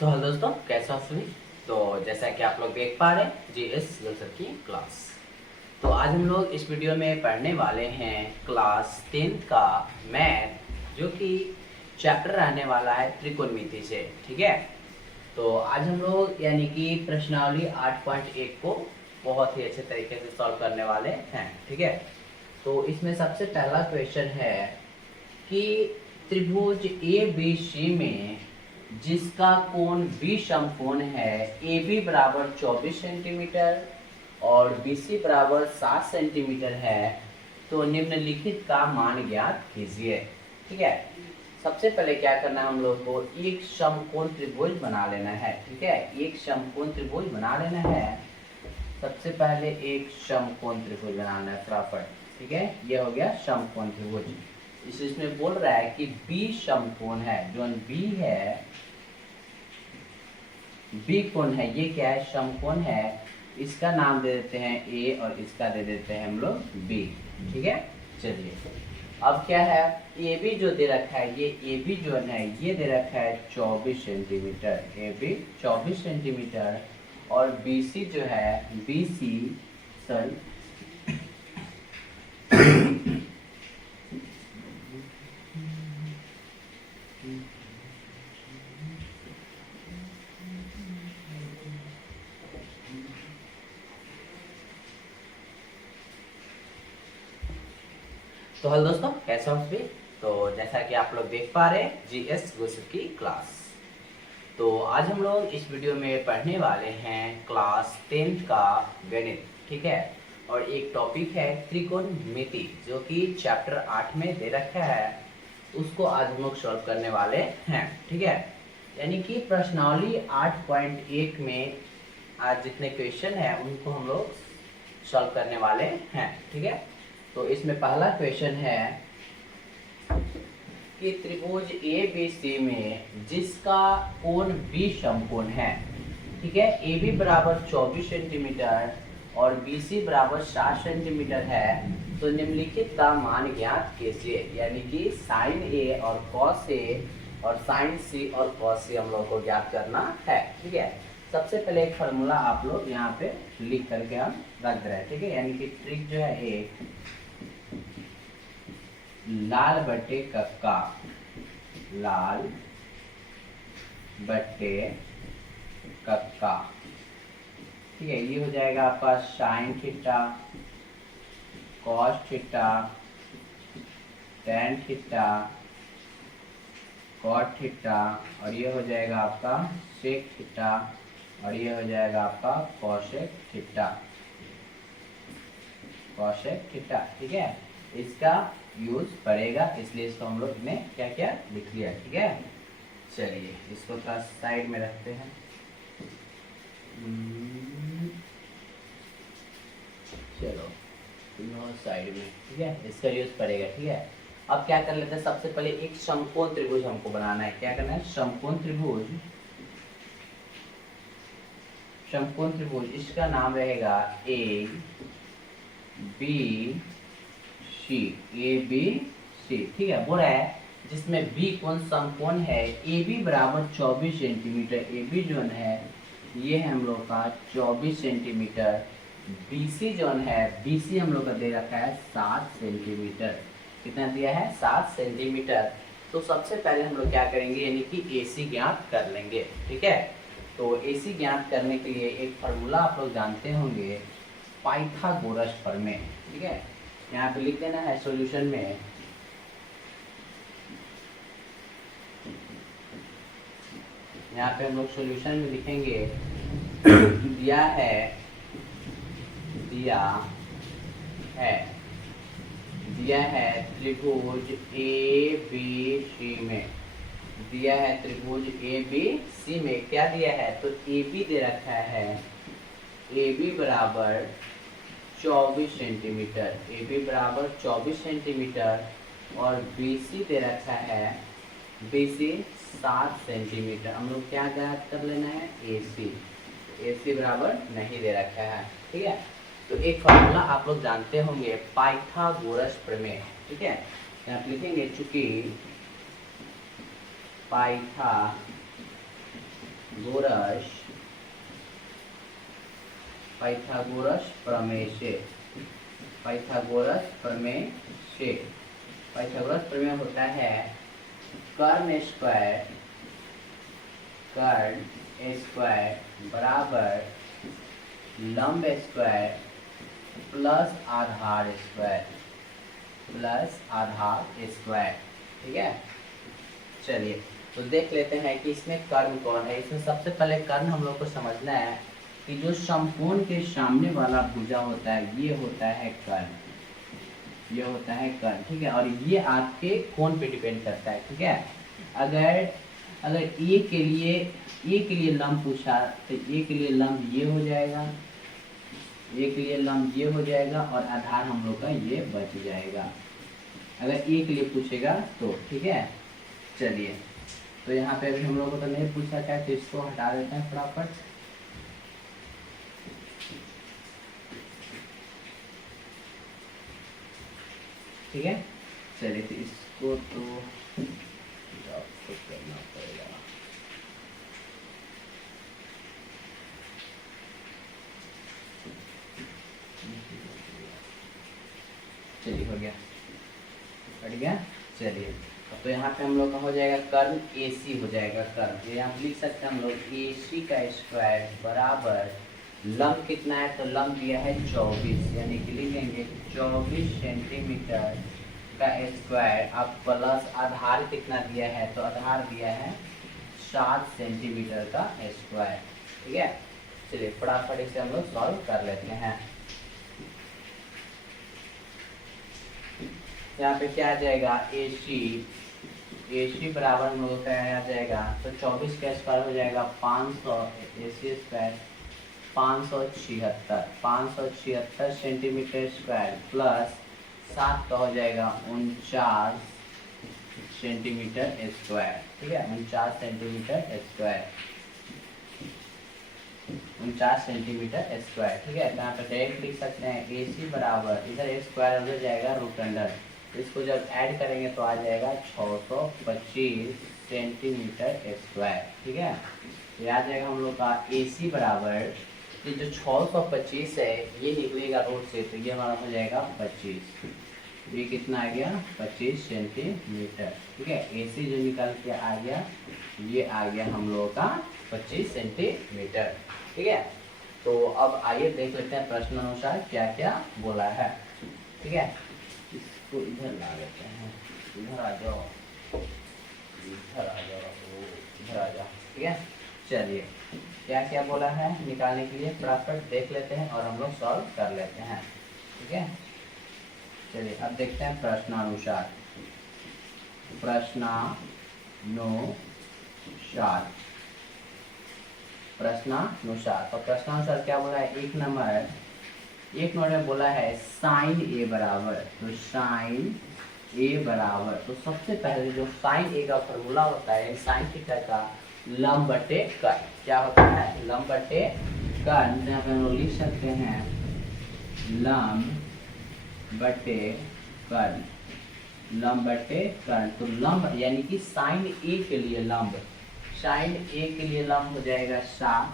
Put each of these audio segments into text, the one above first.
तो हेलो दोस्तों, कैसे हो सभी। तो जैसा कि आप लोग देख पा रहे हैं जीएस सर की क्लास। तो आज हम लोग इस वीडियो में पढ़ने वाले हैं क्लास 10 का मैथ, जो कि चैप्टर रहने वाला है त्रिकोणमिति से। ठीक है, तो आज हम लोग यानी कि प्रश्नावली 8.1 को बहुत ही अच्छे तरीके से सॉल्व करने वाले हैं। ठीक है, तो इसमें सबसे पहला क्वेश्चन है कि त्रिभुज ए बी सी में जिसका कोण बी समकोण है, ए बी बराबर 24 सेंटीमीटर और बी सी बराबर 7 सेंटीमीटर है, तो निम्नलिखित का मान ज्ञात कीजिए। ठीक है, सबसे पहले क्या करना है, हम लोग को एक समकोण त्रिभुज बना लेना है। ठीक है, एक समकोण त्रिभुज बना लेना है। सबसे पहले एक समकोण त्रिभुज बनाना है फटाफट। ठीक है, ये हो गया समकोण त्रिभुज। इसमें बोल रहा है कि बी समकोण है, जो बी है, बी कोण है, ये क्या है, समकोण है। इसका नाम दे देते हैं ए और इसका दे देते हैं हम लोग बी। ठीक है, चलिए अब क्या है, ए बी जो दे रखा है, ये ए बी जो है ये दे रखा है 24 सेंटीमीटर, ए बी 24 सेंटीमीटर, और बी सी जो है, बी सी सॉरी तो हेलो दोस्तों, कैसे हो सभी। तो जैसा कि आप लोग देख पा रहे हैं जीएस गुरु की क्लास। तो आज हम लोग इस वीडियो में पढ़ने वाले हैं क्लास 10 का गणित। ठीक है, और एक टॉपिक है त्रिकोणमिति, जो कि चैप्टर 8 में दे रखा है, उसको आज हम लोग सॉल्व करने वाले हैं। ठीक है, यानी कि प्रश्नावली 8.1 में आज जितने क्वेश्चन हैं उनको हम लोग सॉल्व करने वाले हैं। ठीक है, तो इसमें पहला क्वेश्चन है कि त्रिभुज ए बी सी में जिसका कोण बी समकोण है। ठीक है, ए बी बराबर 24 सेंटीमीटर और बी सी बराबर 7 सेंटीमीटर है, तो निम्नलिखित का मान ज्ञात कीजिए। यानी कि साइन ए और कॉस ए और साइन सी और कॉस सी हम लोग को ज्ञात करना है। ठीक है, सबसे पहले एक फार्मूला आप लोग यहाँ पे लिख करके हम रख रहे हैं। ठीक है, यानी कि ट्रिक जो है एक लाल बटे कक्का, लाल बटे कक्का। ठीक है, ये हो जाएगा आपका sine theta, cos theta, tan theta, cot theta, और ये हो जाएगा आपका सेक थीटा, और ये हो जाएगा आपका कॉसेक थीटा, कॉसेक थीटा। ठीक है, इसका यूज पड़ेगा, इसलिए इसको हम लोग ने क्या क्या लिख लिया। ठीक है, चलिए इसको थोड़ा साइड में रखते हैं। चलो साइड में। ठीक है, इसका यूज पड़ेगा। ठीक है, अब क्या कर लेते हैं, सबसे पहले एक समकोण त्रिभुज हमको बनाना है। क्या करना है, समकोण त्रिभुज, समकोण त्रिभुज, इसका नाम रहेगा A B C, A B C. ठीक है, बोल रहा है जिसमें बी कोण समकोण है, ए बी बराबर 24 सेंटीमीटर, ए बी जो है ये है हम लोग का 24 सेंटीमीटर, बी सी जो है, बी सी हम लोग का दे रखा है 7 सेंटीमीटर। कितना दिया है, 7 सेंटीमीटर। तो सबसे पहले हम लोग क्या करेंगे, यानी कि ए सी ज्ञात कर लेंगे। ठीक है, तो ए सी ज्ञात करने के लिए एक फार्मूला आप लोग जानते होंगे, पाइथागोरस प्रमेय। ठीक है, यहाँ पे लिख देना है सॉल्यूशन में, यहाँ पे हम लोग सॉल्यूशन में लिखेंगे दिया है, दिया है, दिया है त्रिभुज ए बी सी में, दिया है त्रिभुज ए बी सी में क्या दिया है, तो ए बी दे रखा है, ए बी बराबर 24 सेंटीमीटर, ए बी बराबर 24 सेंटीमीटर, और बी सी दे रखा है, बी सी 7 सेंटीमीटर। हम लोग क्या ज्ञात कर लेना है, ए सी, ए सी बराबर नहीं दे रखा है। ठीक है, तो एक फॉर्मूला आप लोग जानते होंगे, पाइथागोरस प्रमेय। ठीक है, यहाँ पे लिखेंगे, चूंकि पाइथागोरस पाइथागोरस प्रमेय से पाइथागोरस प्रमेय होता है कर्ण स्क्वायर बराबर लंब स्क्वायर प्लस आधार स्क्वायर। ठीक है, चलिए तो देख लेते हैं कि इसमें कर्ण कौन है। इसमें सबसे पहले कर्ण हम लोग को समझना है कि जो समकोण के सामने वाला भुजा होता है ये होता है कर्ण, ठीक है। और ये आपके कोण पे डिपेंड करता है, ठीक है। अगर ए के लिए लंब पूछा तो ए के लिए लंब ये हो जाएगा, और आधार हम लोग का ये बच जाएगा अगर ए के लिए पूछेगा तो, ठीक है। चलिए तो यहाँ पे अभी हम लोग को तो नहीं पूछा है तो इसको हटा देते हैं फटाफट। ठीक है, चलिए तो इसको तो करना पड़ेगा। चलिए हो गया, हट गया। चलिए तो यहाँ पे हम लोग का हो जाएगा कर्ण AC हो जाएगा कर्ण। तो यहाँ लिख सकते हैं हम लोग AC का स्क्वायर बराबर लंब कितना है, तो लंब दिया है 24, यानी कि लिखेंगे 24 सेंटीमीटर का स्क्वायर। अब प्लस आधार कितना दिया है, तो आधार दिया है 7 सेंटीमीटर का स्क्वायर। ठीक है, चलिए फटाफट इसे हम लोग सॉल्व कर लेते हैं। यहाँ पे क्या आ जाएगा, AC बराबर हम लोग का आ जाएगा, तो 24 का स्क्वायर हो जाएगा 500, AC square 576 centimetre square plus 7 का हो जाएगा 49 सेंटीमीटर स्क्वायर। ठीक है, 49 सेंटीमीटर स्क्वायर। ठीक है, यहाँ पे डायरेक्ट लिख सकते हैं AC बराबर, इधर स्क्वायर हो जाएगा रूट अंडर, इसको जब ऐड करेंगे तो आ जाएगा 625 सेंटीमीटर स्क्वायर। ठीक है, तो आ जाएगा हम लोग का AC बराबर, ये जो 625 है ये निकलेगा रूट से, तो ये हमारा हो जाएगा 25। ये कितना आ गया, 25 सेंटीमीटर। ठीक है, AC जो निकल के आ गया ये आ गया हम लोगों का 25 सेंटीमीटर। ठीक है, तो अब आइए देख लेते हैं प्रश्न अनुसार क्या क्या बोला है। ठीक है, इसको इधर ला लेते हैं, इधर आ जाओ। ठीक है, चलिए क्या क्या बोला है निकालने के लिए फटाफट देख लेते हैं और हम लोग सॉल्व कर लेते हैं। ठीक है, चलिए अब देखते हैं प्रश्नानुसार। तो प्रश्नानुसार क्या बोला है, एक नंबर में बोला है साइन ए बराबर, तो साइन ए बराबर, तो सबसे पहले जो साइन ए का फॉर्मूला होता है साइन थीटा का लंब बटे कर्ण, क्या होता है, लंब बटे कर्ण। यहाँ पे हम लोग लिख सकते हैं लंब बटे कर्ण, तो लंब यानी कि साइन ए के लिए लंब हो जाएगा 7।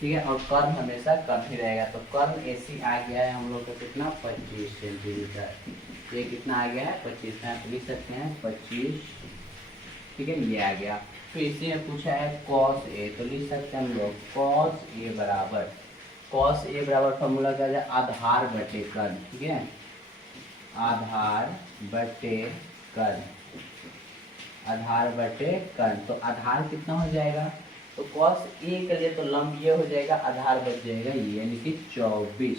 ठीक है, और कर्ण हमेशा कर्ण ही रहेगा, तो कर्ण AC आ गया है हम लोग का कितना, 25 सेंटीमीटर। ये कितना आ गया है, 25, यहाँ पे लिख सकते हैं 25। ठीक है, ये आ गया। फिर इसी में पूछा है cos A, तो लिख सकते हैं हम लोग cos A बराबर फॉर्मूला क्या है, आधार बटे कर्ण। ठीक है, आधार बटे कर्ण, तो आधार कितना हो जाएगा, तो cos A के लिए तो लंब ये हो जाएगा, आधार बच जाएगा ये, यानी कि 24,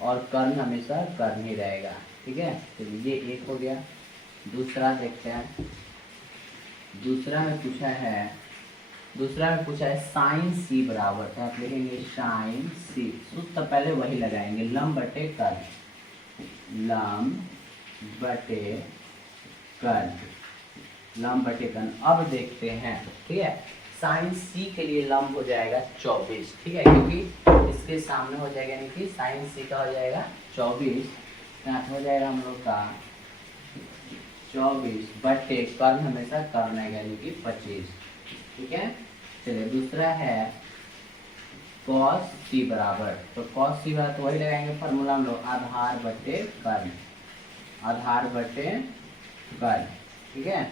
और कर्ण हमेशा कर्ण ही रहेगा। ठीक है, तो ये एक हो गया। दूसरा देखते हैं, दूसरा में पूछा है साइन C बराबर, तो आप लिखेंगे साइन C, सूत्र तो पहले वही लगाएंगे, लंब बटे कर्ण। अब देखते हैं, ठीक है, साइन C के लिए लंब हो जाएगा 24। ठीक है, क्योंकि इसके सामने हो जाएगा, यानी कि साइन C का हो जाएगा 24, यहाँ हो जाएगा हम लोग का 24 बटे कर्ण हमेशा कर्ण है, यानी कि 25। ठीक है, दूसरा है cos c बराबर, तो cos c बराबर तो वही लगाएंगे फॉर्मूला हम लोग, आधार बटे कर्ण, आधार बटे कर्ण, ठीक है।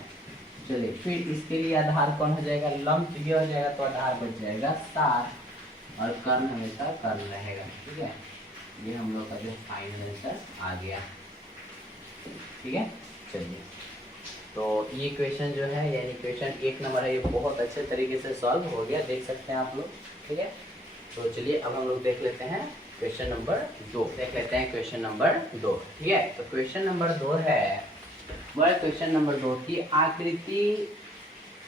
चलिए फिर इसके लिए आधार कौन हो जाएगा, लंब ये हो जाएगा, तो आधार बच जाएगा 7 और कर्ण हमेशा कर्ण रहेगा, ठीक है। ये हम लोग का जो फाइनल आंसर आ गया, ठीक है। चलिए तो ये क्वेश्चन जो है यानी क्वेश्चन 1 नंबर है, ये बहुत अच्छे तरीके से सॉल्व हो गया, देख सकते हैं आप लोग, ठीक है। तो चलिए अब हम लोग देख लेते हैं क्वेश्चन नंबर 2, देख लेते हैं क्वेश्चन नंबर 2, ठीक है। तो क्वेश्चन नंबर 2 है, वह क्वेश्चन नंबर 2 की आकृति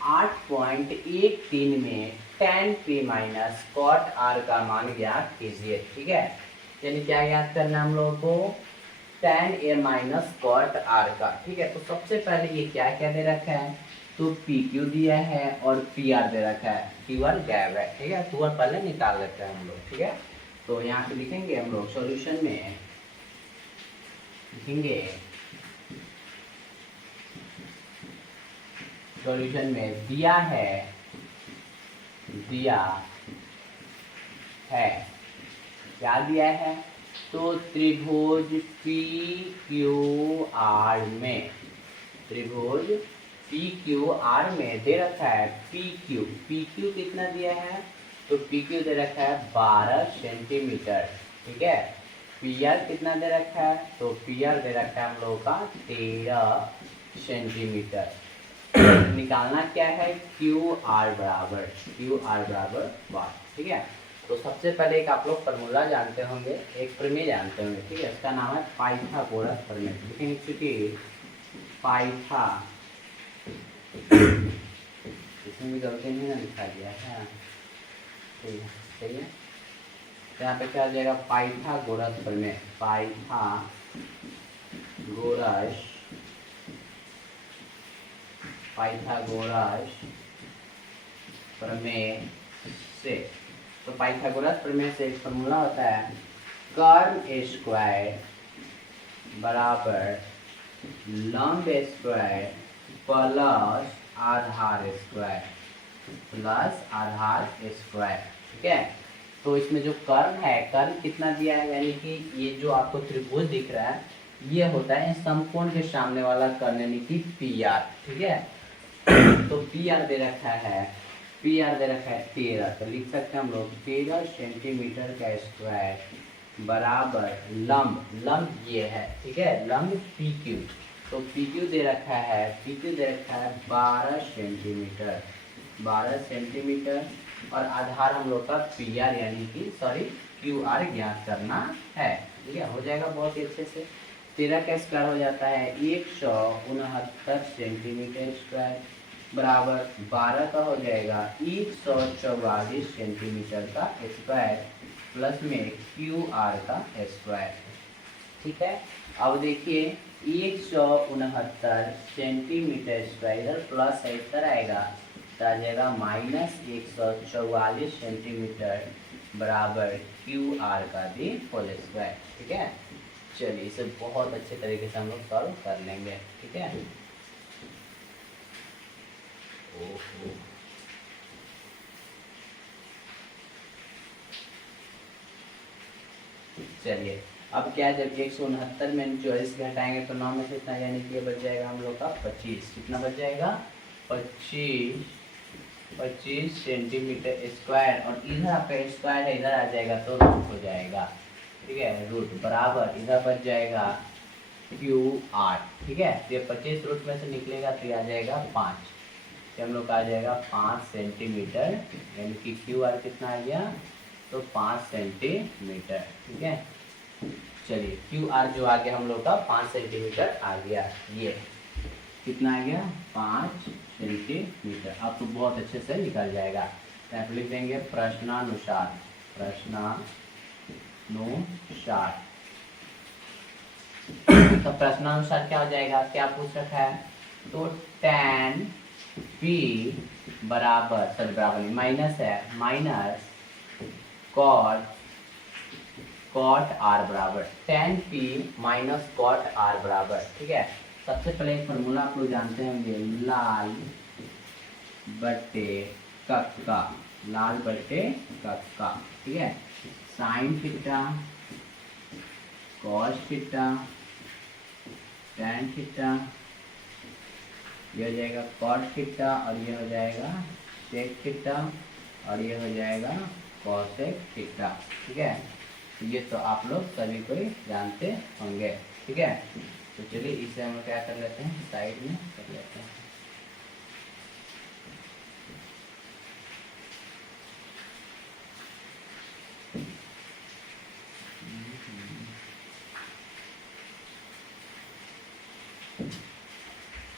8.13 में tan p minus cot r का मान ज्ञात कीजिए, ठीक है। यानी क्या ज्ञात करना है हम लोगों को, tan a minus cot r का, ठीक है। तो सबसे पहले ये क्या क्या दे रखा है, तो PQ दिया है और PR दे रखा है, QR गैप है, ठीक है। QR पहले निकाल लेते हैं हम लोग, ठीक है। तो यहाँ पे लिखेंगे हम लोग सॉल्यूशन में, लिखेंगे सॉल्यूशन में दिया है क्या दिया है, तो त्रिभुज PQR में, त्रिभुज PQR में दे रखा है PQ कितना दिया है, तो PQ दे रखा है 12 सेंटीमीटर, ठीक है। PR कितना दे रखा है, तो PR दे रखा है हम लोगों का 13 सेंटीमीटर। निकालना क्या है, QR बराबर 1, ठीक है। तो सबसे पहले एक आप लोग फॉर्मूला जानते होंगे, एक प्रमेय जानते होंगे, ठीक है। इसका नाम है पाइथागोरस प्रमेय, लेकिन क्योंकि पाइथा इसमें भी गलती नहीं ना लिखा गया है, ठीक है, सही है। तो यहाँ पे क्या हो जाएगा, पाइथागोरस प्रमेय, पाइथागोरस प्रमेय से, तो पाइथागोरस प्रमेय से एक फॉर्मूला होता है, कर्ण स्क्वायर बराबर लंब स्क्वायर प्लस आधार स्क्वायर, ठीक है। तो इसमें जो कर्ण है, कर्ण कितना दिया है, यानी कि ये जो आपको त्रिभुज दिख रहा है ये होता है समकोण के सामने वाला कर्ण, यानी कि PR, ठीक है। तो PR दे रखा है 13, तो लिख सकते हैं हम लोग 13 सेंटीमीटर का स्क्वायर बराबर लंब ये है, ठीक है, लंब PQ, तो PQ दे रखा है 12 सेंटीमीटर और आधार हम लोग का PR यानी कि QR ज्ञात करना है, ठीक है। हो जाएगा बहुत ही अच्छे से, 13 का स्क्वायर हो जाता है 169 सेंटीमीटर स्क्वायर बराबर 12 का हो जाएगा 144 सेंटीमीटर का स्क्वायर प्लस में QR का स्क्वायर, ठीक है। अब देखिए 169 सेंटीमीटर स्क्वायर, इधर प्लस है इधर आएगा तो आ जाएगा माइनस 144 सेंटीमीटर बराबर QR का दी होल स्क्वायर, ठीक है। चलिए इसे बहुत अच्छे तरीके से हम लोग सॉल्व कर लेंगे, ठीक है। चलिए अब क्या है, जब 169 में 24 घटाएंगे तो 9 में से इतना, यानी कि ये बच जाएगा हम लोग का 25, कितना बच जाएगा 25 सेंटीमीटर स्क्वायर, और इधर आपका स्क्वायर है इधर आ जाएगा तो रूट हो जाएगा, ठीक है, रूट बराबर इधर बच जाएगा QR, ठीक है। तो ये 25 रूट में से निकलेगा तो ये आ जाएगा 5, तो हम लोग का आ जाएगा 5 सेंटीमीटर, यानी कि QR कितना आ गया, तो 5 सेंटीमीटर, ठीक है। चलिए QR जो आ गया हम लोग का 5 सेंटीमीटर आ गया, ये कितना आ गया 5 सेंटीमीटर, अब तो बहुत अच्छे से निकल जाएगा। यहाँ पे लिख देंगे प्रश्नानुसार, तो प्रश्नानुसार क्या हो जाएगा, क्या पूछ रखा है, तो tan P बराबर माइनस है, माइनस cot R बराबर tan P minus cot R बराबर, ठीक है। सबसे पहले एक फॉर्मूला आप लोग जानते होंगे, लाल बटे कक्का, लाल बटे कक्का, ठीक है। Sign theta, cos theta, tan theta, ये हो जाएगा कॉट थीटा, और ये हो जाएगा सेक थीटा, और ये हो जाएगा कॉसेक थीटा, ठीक है। ये तो आप लोग सभी को ही जानते होंगे, ठीक है। तो चलिए इसे हम क्या कर लेते हैं, साइड में कर लेते हैं।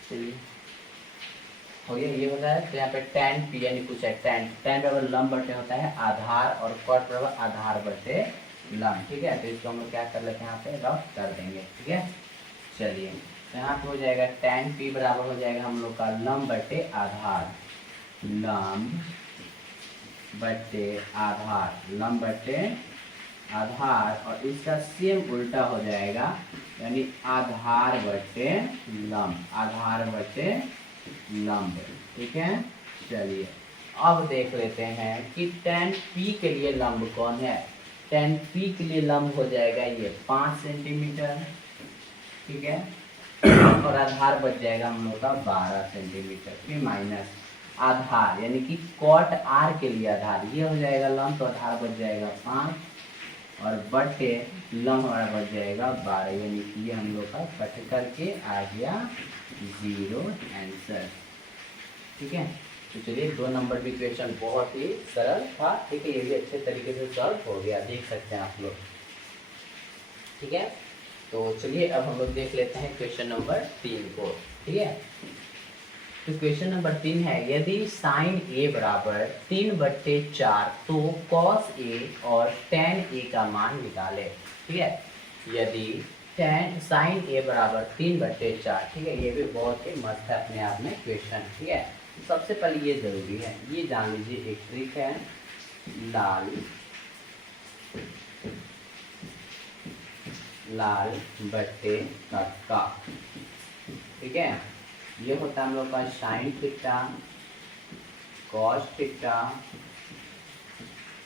चलिए हो गया, ये होता है। तो यहाँ पे tan p यानी कुछ है, tan बराबर लंब बटे होता है आधार, और cot बराबर आधार बटे लंब, ठीक है। तो इसको हम लोग क्या कर लेते हैं, यहाँ पे रफ कर देंगे, ठीक है। चलिए तो यहाँ पे हो जाएगा tan p बराबर हो जाएगा हम लोग का लंब बटे आधार, लंब बटे आधार, लंब बटे आधार, और इसका सेम उल्टा हो जाएगा, यानी आधार बटे लंब, आधार बटे लंब, ठीक है। चलिए अब देख लेते हैं कि tan p के लिए लंब कौन है। tan p के लिए लंब हो जाएगा ये 5 सेंटीमीटर, ठीक है, और आधार बच जाएगा हम लोग का 12 सेंटीमीटर, फिर माइनस आधार यानी कि cot r के लिए आधार, ये हो जाएगा लंब, तो आधार बच जाएगा 5, और बटे लंब हमारा बच जाएगा 12, यानी कि ये हम लोग का कट करके आ गया 0 आंसर, ठीक है। तो चलिए 2 नंबर भी क्वेश्चन बहुत ही सरल था, ठीक है, ये भी अच्छे तरीके से सॉल्व हो गया, देख सकते हैं आप लोग, ठीक है। तो चलिए अब हम लोग देख लेते हैं क्वेश्चन नंबर 3 को, ठीक है। तो क्वेश्चन नंबर 3 है, यदि साइन a बराबर 3/4 तो कॉस a और tan a का मान निकाले, ठीक है। यदि साइन a बराबर 3/4, ठीक है, ये भी बहुत ही मस्त है अपने आप में क्वेश्चन, ठीक है। सबसे पहले ये जरूरी है, ये जान लीजिए, एक ट्रिक है, लाल बटे कक्का, ठीक है। ये होता है हम लोग का sine theta, cos theta,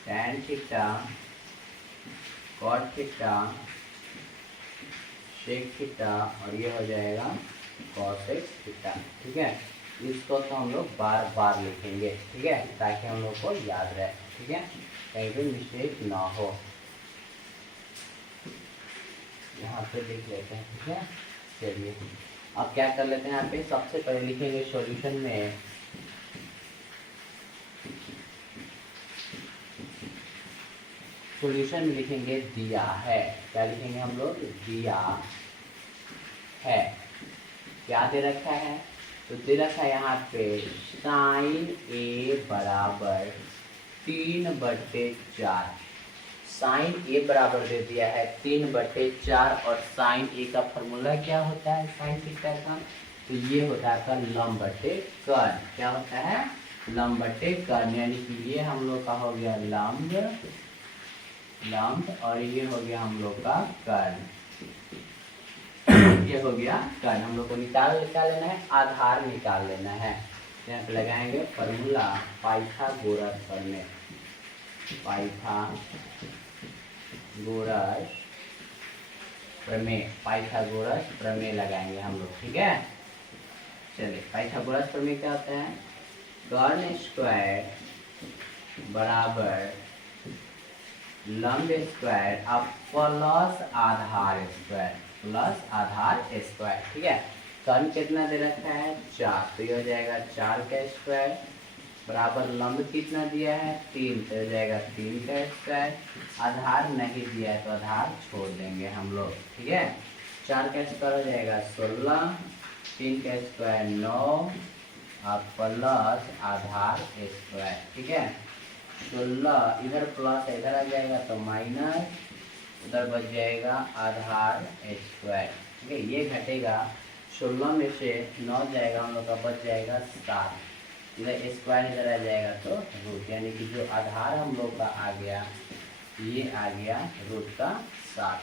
tan theta, cot theta, sec theta, और ये हो जाएगा कॉसेक थीटा, ठीक है। इसको तो हम लोग बार बार लिखेंगे, ठीक है, ताकि हम लोग को याद रहे, ठीक है, कहीं भी मिस्टेक ना हो। यहाँ पे लिख लेते हैं, ठीक है। चलिए अब क्या कर लेते हैं, यहाँ पे सबसे पहले लिखेंगे सॉल्यूशन में लिखेंगे दिया है, क्या लिखेंगे हम लोग, दिया है, क्या दे रखा है, तो दे रखा है यहाँ पे साइन a बराबर 3/4, साइन a बराबर दे दिया है 3/4, और साइन a का फॉर्मूला क्या होता है साइन थीटा का, तो ये होता है लंब बटे कर्ण, क्या होता है, लंब बटे कर्ण, यानी कि ये हम लोग का हो गया लंब, और ये हो गया हम लोग का कर्ण, ये हो गया कर्ण। हम लोग को निकाल लेना है, आधार निकाल लेना है, यहाँ पे लगाएंगे फॉर्मूला पाइथागोरस प्रमेय, पाइथागोरस प्रमेय लगाएंगे हम लोग, ठीक है। चलिए पाइथागोरस प्रमेय क्या होता है, कर्ण स्क्वायर बराबर लंब स्क्वायर अब प्लस आधार स्क्वायर, ठीक है। कर्ण कितना दे रखा है 4, तो ये हो जाएगा 4 का स्क्वायर बराबर लंब कितना दिया है 3, तो हो जाएगा 3 का स्क्वायर, आधार नहीं दिया है तो आधार छोड़ देंगे हम लोग, ठीक है। 4 का स्क्वायर हो जाएगा 16, 3 का स्क्वायर 9, और प्लस आधार स्क्वायर, ठीक है। 16 इधर प्लस इधर आ जाएगा तो माइनस, उधर बच जाएगा आधार स्क्वायर, ठीक है। ये घटेगा 16 में से 9 जाएगा हम लोग का, बच जाएगा 7, इधर स्क्वायर इधर आ जाएगा तो रूट, यानी कि जो आधार हम लोग का आ गया ये आ गया रूट का 7,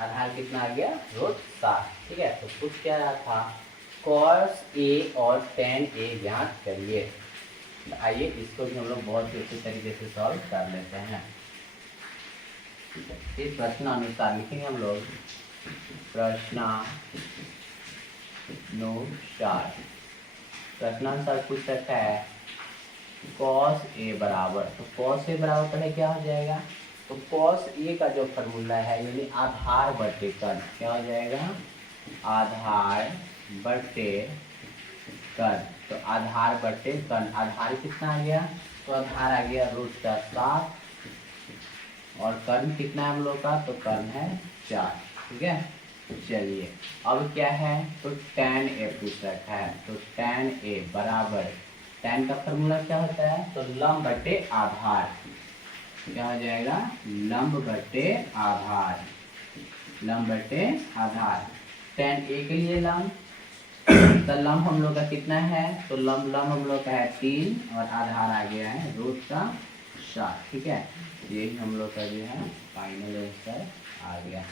आधार कितना आ गया रूट 7, ठीक है। तो कुछ क्या रहा था, cos a और tan a ज्ञात करिए, तो आइए इसको भी हम लोग बहुत ही अच्छे तरीके से सॉल्व कर लेते हैं। इस प्रश्नानुसार लिखेंगे हम लोग प्रश्नानुसार। प्रश्नानुसार पूछ रखा है cos a बराबर, तो cos a बराबर पहले क्या हो जाएगा, तो cos a का जो फॉर्मूला है यानी आधार बटे कर्ण, क्या हो जाएगा, आधार बटे कर्ण। तो आधार बटे कर्ण, आधार कितना आ गया, तो आधार आ गया √7 और कर्ण कितना है हम लोग का, तो कर्ण है 4। ठीक है, चलिए अब क्या है, तो tan a पूछ रखा है, तो tan a बराबर, tan का फॉर्मूला क्या होता है, तो लंब बटे आधार, क्या हो जाएगा, लंब बटे आधार, लंब बटे आधार। tan a के लिए लंब, तो लंब हम लोग का कितना है, तो लंब हम लोग का है 3 और आधार आ गया है √7। ठीक है, यही हम लोग का जो है फाइनल आंसर आ गया।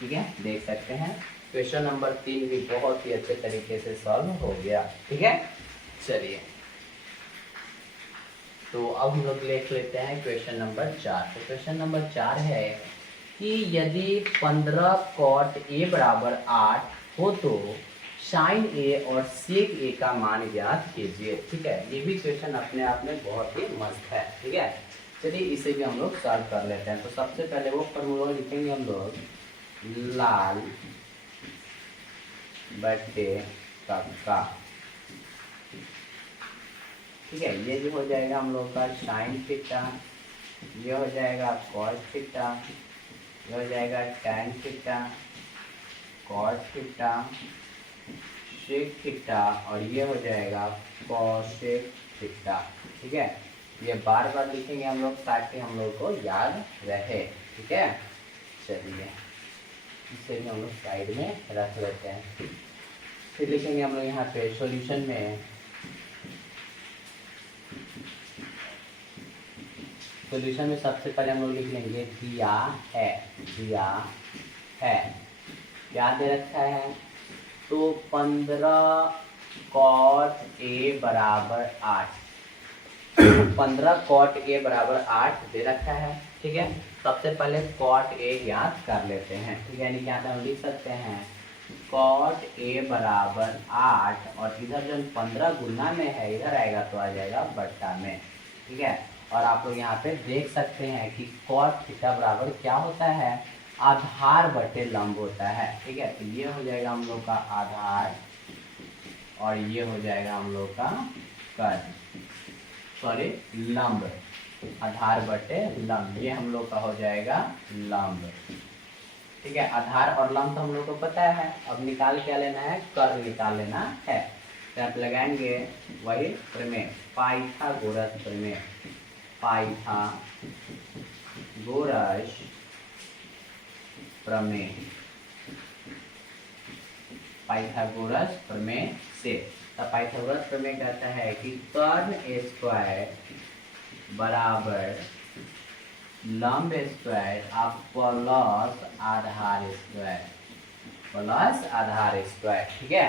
ठीक है, देख सकते हैं क्वेश्चन नंबर 3 भी बहुत ही अच्छे तरीके से सॉल्व हो गया। ठीक है, चलिए तो अब हम लोग देख लेते हैं क्वेश्चन नंबर 4। तो क्वेश्चन नंबर 4 है कि यदि 15 cot a बराबर 8 हो तो sin a और sec a का मान ज्ञात कीजिए। ठीक है, ये भी क्वेश्चन अपने आप में बहुत ही मस्त है। ठीक है, चलिए इसे भी हम लोग सॉल्व कर लेते हैं। तो सबसे पहले वो फॉर्मूला लिखेंगे हम लोग, लाल बटे कक्का। ठीक है, ये जो हो जाएगा हम लोग का साइन थीटा, ये हो जाएगा कॉस थीटा, ये हो जाएगा tan theta, cos theta, sec theta और ये हो जाएगा कॉसेक थीटा। ठीक है, ये बार बार लिखेंगे हम लोग ताकि हम लोग को याद रहे। ठीक है, चलिए इसे भी हम लोग साइड में रख लेते हैं। फिर लिखेंगे हम लोग यहाँ पे सॉल्यूशन में, सॉल्यूशन में सबसे पहले हम लोग लिख लेंगे दिया है, दिया है क्या दे रखा है, तो 15 cot a बराबर 8, 15 cot a बराबर 8 दे रखा है। ठीक है, सबसे पहले cot a ज्ञात कर लेते हैं। ठीक है, यानी क्या हम लिख सकते हैं cot a बराबर 8 और इधर जो 15 गुना में है इधर आएगा तो आ जाएगा बट्टा में। ठीक है, और आप लोग यहाँ पे देख सकते हैं कि cot थीटा बराबर क्या होता है, आधार बटे लंब होता है। ठीक है, तो ये हो जाएगा हम लोग का आधार और ये हो जाएगा हम लोग का कर्ण, सॉरी लंब, आधार बटे लंब, ये हम लोग का हो जाएगा लंब। ठीक है, आधार और लंब तो हम लोग को पता है, अब निकाल क्या लेना है, कर्ण निकाल लेना है। तो आप लगाएंगे वही प्रमेय, पाइथागोरस प्रमेय, पाइथागोरस प्रमेय, पाइथागोरस प्रमेय से। तो पाइथागोरस प्रमेय कहता है कि कर्ण स्क्वायर बराबर लंब स्क्वायर आप प्लस आधार स्क्वायर, प्लस आधार स्क्वायर। ठीक है,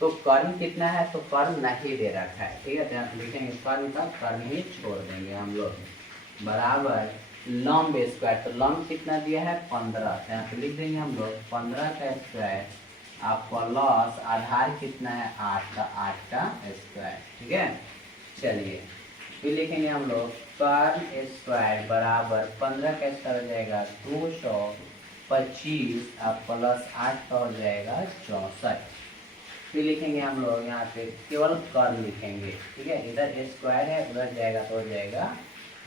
तो कर्ण कितना है, तो कर्ण नहीं दे रखा है। ठीक है, तो यहाँ लिखेंगे कर्ण का कर्ण ही छोड़ देंगे हम लोग, बराबर लंब स्क्वायर, तो लंब कितना दिया है 15, तो यहाँ पे लिख देंगे हम लोग 15 का स्क्वायर आप प्लस आधार कितना है 8 का, 8 का स्क्वायर। ठीक है, चलिए फिर लिखेंगे हम लोग कर्ण स्क्वायर बराबर 15 का स्क्वायर हो जाएगा 225 आप प्लस 8 का हो जाएगा 64। फिर लिखेंगे हम लोग यहाँ पे केवल कर्ण लिखेंगे। ठीक है, इधर स्क्वायर है उधर जाएगा तो हो जाएगा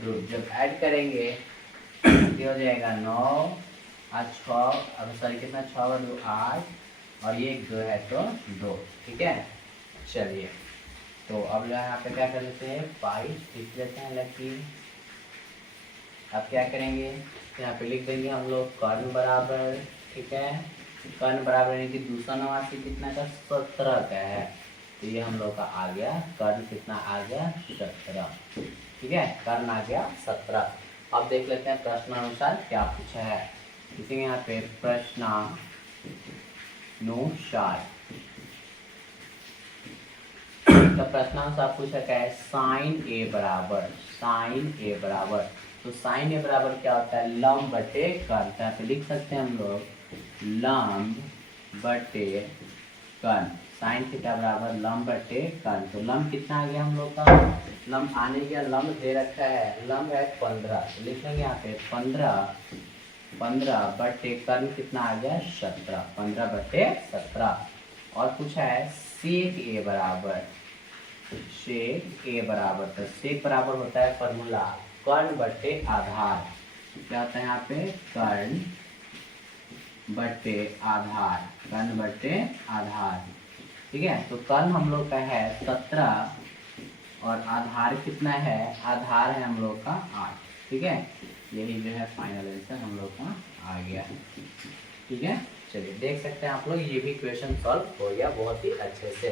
रूट, जब ऐड करेंगे ये हो जाएगा 9 और 6, अब सॉरी कितना 6 और 2 8 और ये 2 है तो 2। ठीक है, चलिए तो अब यहाँ पे क्या कर लेते हैं, पाई लिख लेते हैं लकीर। अब क्या करेंगे, यहाँ पे लिख देंगे हम लोग कर्ण बराबर, ठीक है, कर्ण बराबर यानी कि 289 कितना का 17 का है, तो ये हम लोग का आ गया कर्ण कितना आ गया 17। ठीक है, कर्ण आ गया 17। अब देख लेते हैं प्रश्नानुसार क्या पूछा है। इसी यहाँ पे प्रश्नानुसार इसका प्रश्नांश पूछा क्या है, साइन ए बराबर, साइन ए बराबर, तो साइन ए बराबर क्या होता है, लंब बटे कर्ण, तो लिख सकते हैं हम लोग लंब बटे कर्ण, साइन थीटा बराबर लंब बटे कर्ण। तो लंब कितना आ गया हम लोग का, लंब आने गया, लंब दे रखा है, लंब है 15, तो लिख लेंगे यहाँ पे 15 बटे कर्ण कितना आ गया 17, 15 बटे 17। और पूछा है सेक ए बराबर, सेक ए बराबर, तो सेक बराबर होता है फॉर्मूला कर्ण बटे आधार, क्या होता है यहाँ पे कर्ण बटे आधार, कर्ण बटे आधार, ठीक है। तो कर्ण हम लोग का है 17 और आधार कितना है, आधार है हम लोग का 8, ठीक है। यही जो है फाइनल आंसर हम लोग का आ गया, ठीक है। चलिए देख सकते हैं आप लोग, ये भी क्वेश्चन सॉल्व हो गया बहुत ही अच्छे से।